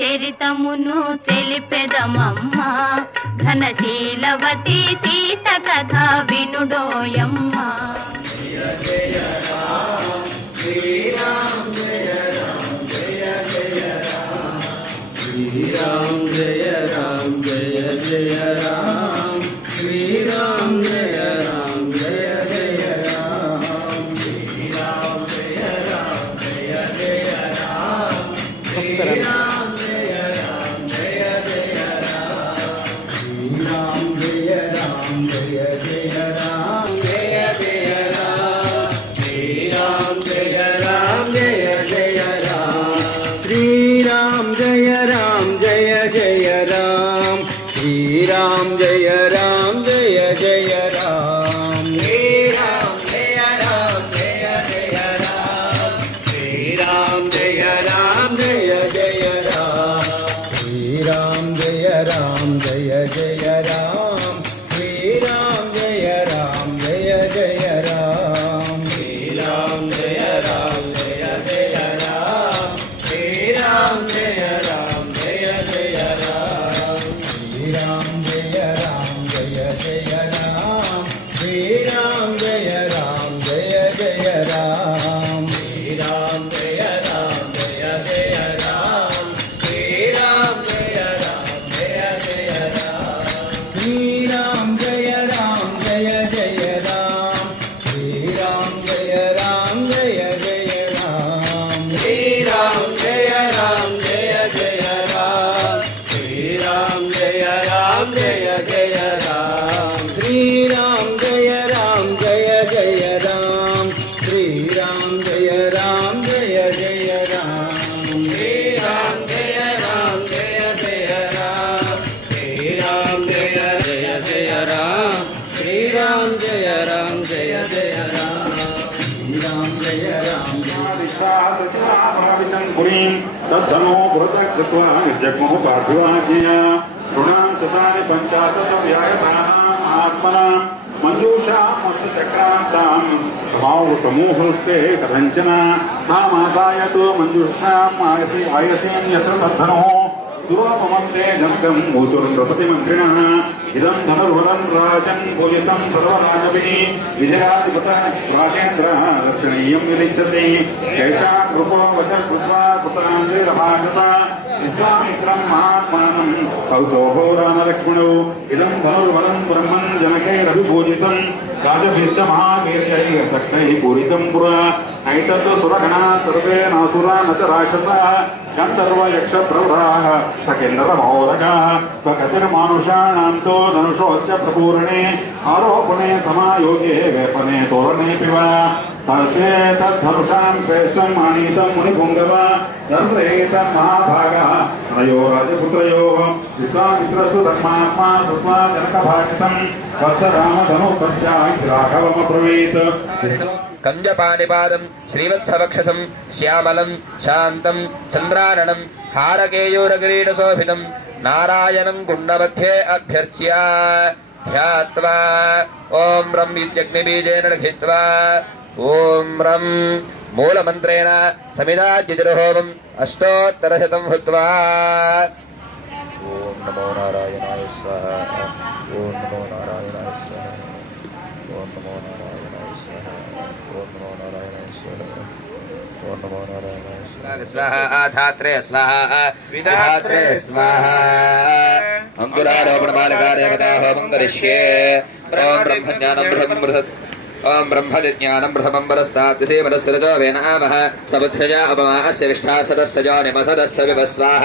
చరితమును తెలిపెదమమ్మ. ఘనశీలవతి సీత కథ వినుడోయమ్మా. Yeah. तद्धनो भृतः कृत्वा विद्यग्मुः पार्थिवाज्ञया ऋणान् शतानि पञ्चाशत् व्यायताः समूहस्ते कथञ्चन। तामादाय तो मञ्जूषाम् దురోపమంతే జనకం ఊతురం నృపతి మంత్రిణ ఇదం ధనుర్వరం రాజన్ భూజితం సర్వరాజవిని విజయాధిపత రాజేంద్ర రక్షణీయం విలిష్టతి కైషా కృపో వచ కృపా పుతాంధ్రి రభాగత నిస్వామి బ్రహ్మాత్మానం సౌచోహో రామలక్ష్మణౌ ఇదం ధనుర్వరం బ్రహ్మన్ జనకైరభిభూజితం రాజభిష్ట మహావీర్యై శక్తై పూరితం పురా నైతత్ సురగణా సర్వే నాసురా నచ రాక్షస గంధర్వ యక్ష ప్రవరాః సకేంద్ర మహోదగాః స్వగతిర్మానుషాణాంతో ధనుషోశ్చ ప్రపూరణే ఆరోపణే సమాయోగే వేపనే తోరణే పివ हस्ते तद्धनुषां श्रेष्ठम् आनीतं मुनिपुङ्गव तत्रैतं महाभागः तयोरजपुत्रयोः विश्वामित्रस्तु धर्मात्मा श्रुत्वा जनकभाषितं वत्सरामधनुपश्चामि राघवमब्रवीत् కంజపాణిపాదం శ్రీవత్సవక్షసం శ్యామలం శాంతం చంద్రాననం హారకేయూరగ్రీడశోభితం నారాయణం గుండమధ్యే అభ్యర్చ్య ధ్యాత్వా ఓం బ్రహ్మిత్యగ్నిబీజేన లిఖిత్వా ఓం రం మూలమంత్రేణ సమిదాజ్యజుర్హోమం అష్టోత్తరశతం హృత్వా. ఓం నమో నారాయణాయ స్వాహ. ఓం నమో నారాయణాయ స్వాహ. ఓం నమో నారాయణాయ స్వాహ. ఓం నమో నారాయణాయ స్వాహ. ఓం నమో నారాయణాయ స్వాహ. స్వాహ ఓం బ్రహ్మజ్ఞానం ప్రథమం వరస్తాసేమనస్సృజో వేనామహ సముద్రజా ఉపమా అస్య విష్ఠాసదస్సజో నిమసదస్స వివస్వాహ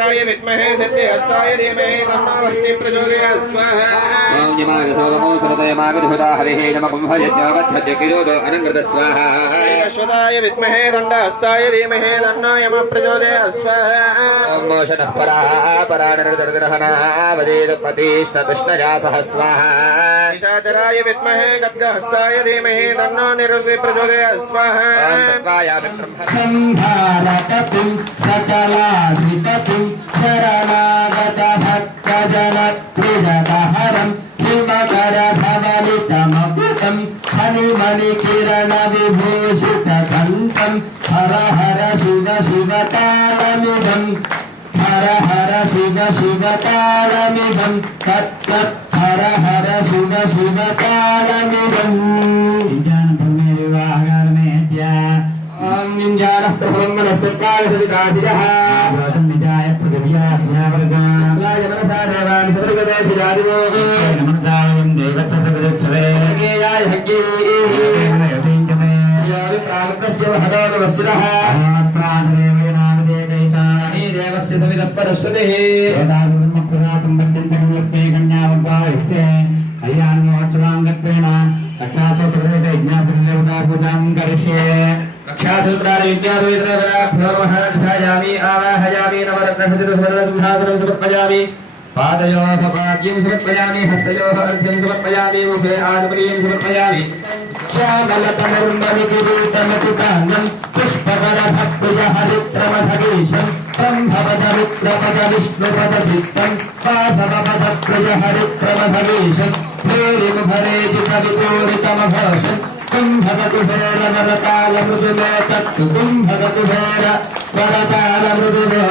ఓం ఇంద్రాగ్నేరవదింబురో దాసపత్నేరథోనతం సాకమేకేన కర్మణా హిజిష్ట స్తోమన్నవజాత మత్కేంద్రాగ్నే వృత్రహణాదిహే రాగస్వాహ రాజాయ విద్మహే వజ్రహస్తాయ ధీమహి తన్నః శక్ర ప్రచోదయాత్ స్వాహా నేత్రాయ విద్మహే సిద్ధిహస్తాయ ధీమహి తన్నో వర్తి ప్రచోదయాత్ స్వాహా అశ్వతాయ విద్మహే దండహస్తాయ ధీమహి తన్నో యమ ప్రచోదయాత్ స్వాహా కృష్ణజా సహస్వాహ నిశాచరాయ విద్మహే ఖడ్గహస్తాయ ధీమహి తన్నో నిరుతి ప్రచోదయాత్ స్వాహా సంహారపతిం సకలాధిపతిం శరణాగత భక్తజన ప్రియదహరం హిమకర ధవలితమపుటం హనిమణి కిరణ విభూషిత కంఠం హర హర శివ శివ తాళమిదం హర హర శివ శివ తాళమిదం తత్ హర హర శివ శివ తాళమిదం విజ్ఞాన బ్రహ్మే పూజాం కరిష్యే నమః ధ్యాయామి ఆవాహయామి నవరత్నసతిరస్వర్ణసింహాసనం సమర్పయామి పాదయోః పాద్యం సమర్పయామి पादयोः पाद्यं समर्पयामि हस्तयोः अर्घ्यं समर्पयामि, मुखे आत्मनीयं समर्पयामि। श्यामलतमुर्मलिकिरीटमतितान्नं पुष्पकरभक्रियहरिप्रमधगीशं तं भवदमित्रपदविष्णुपदचित्तं वासवपदप्रियहरिप्रमधगीशं भूरिमुखरेजितविपूरितमघोषं तत्तु कुम्भगकुभेर वरतालमृदुमे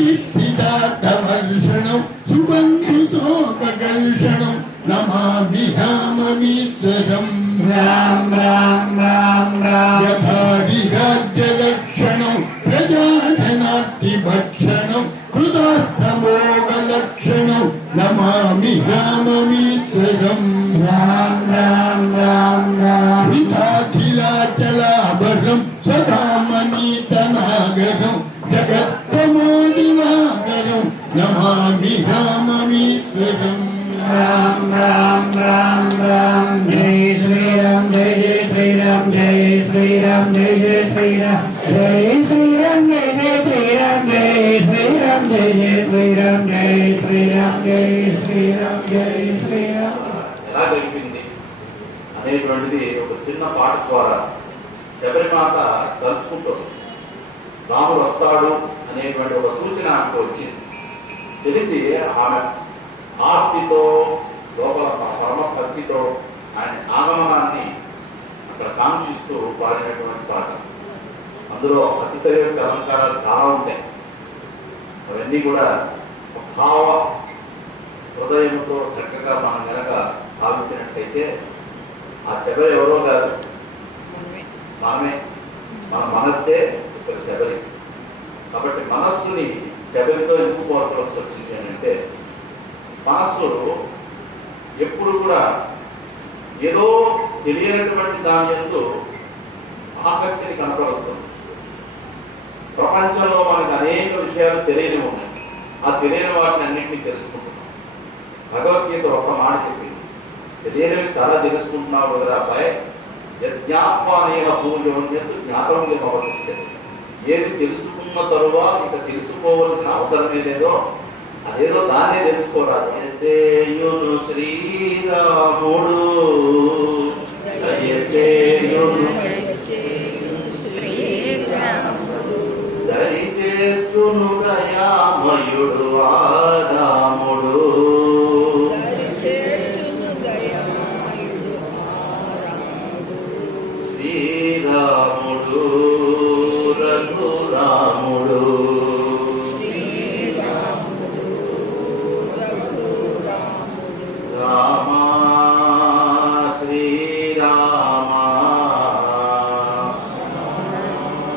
కపీప్సితార్థవర్షణం సుబంధుశోకఘర్షణం నమామి రామమీశ్వరం రామ్ రామ్ రామ్ రామ్. యథాధిరాజ్యరక్షణం ప్రజాధనార్థిభక్షణం కృతాస్థమోగలక్షణం నమామి రామమీశ్వరం రామ్ రామ్ రామ్ రామ్. విధాఖిలాచలాభరం స్వధామనీతనాగరం జై జై శ్రీరామ్ జై శ్రీరామ్ జై జై శ్రీరామ్ జై శ్రీరామ్ జై జై శ్రీరామ్ జై శ్రీరామ్ జై శ్రీరామ్ జై శ్రీరామ్ ఎలా తెలిపింది అనేటువంటిది ఒక చిన్న పాట ద్వారా శబరిమాత తలుచుకుంటుంది రాముడు వస్తాడు అనేటువంటి ఒక సూచన ఆమెకు వచ్చింది. తెలిసి ఆమె ఆర్తితో లోపల పరమ భక్తితో ఆయన ఆగమనాన్ని అక్కడ కాంక్షిస్తూ పాడినటువంటి పాట. అందులో అతిశయోక్త అలంకారాలు చాలా ఉంటాయి. అవన్నీ కూడా ఒక భావ హృదయంతో చక్కగా మనం గనక భావించినట్లయితే ఆ శబరి ఎవరో కాదు. మనమే. మన మనస్సే ఇక్కడ శబరి. కాబట్టి మనస్సుని శబరితో ఎందుకు పోల్చవలసి వచ్చింది అని అంటే మనస్సు ఎప్పుడు కూడా ఏదో తెలియనటువంటి దాని ఎందు ఆసక్తిని కనపరుస్తుంది. ప్రపంచంలో మనకు అనేక విషయాలు తెలియని ఉన్నాయి. ఆ తెలియని వాటిని అన్నింటినీ తెలుసుకుంటున్నాం. భగవద్గీత ఒక్క మాట చెప్పింది. తెలియనివి చాలా తెలుసుకుంటున్నావు కదా అబ్బాయి. యజ్ఞాత్మానేన పూజోన్యత్ జ్ఞాతం అవశిష్యత. ఏది తెలుసుకున్న తరువాత ఇక తెలుసుకోవలసిన అవసరమే లేదో అదేదో దాన్నే తెలుసుకోరాదు. చేయును శ్రీరాముడు. చేయును శ్రీ చేర్చును దయామయుడు ఆదాముడు. శ్రీరాముడు రఘురాముడు. రామా శ్రీరామా.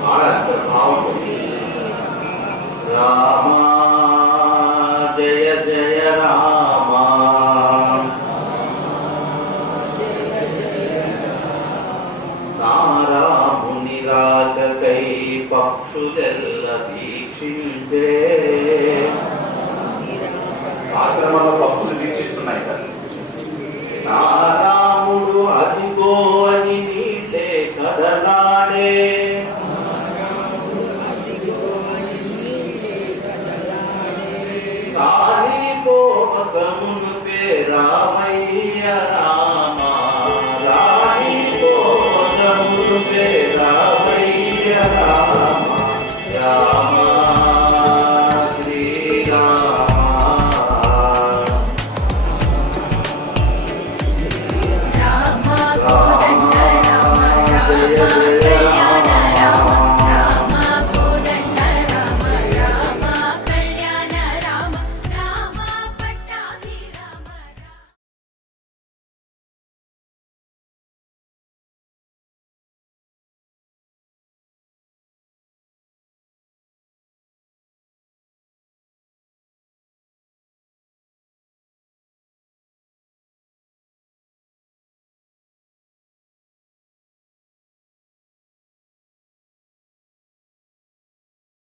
ఆడంత భావం రామా జయ జయ రామా. నారాముని రాకకై పక్షులెల్ల వీక్షించే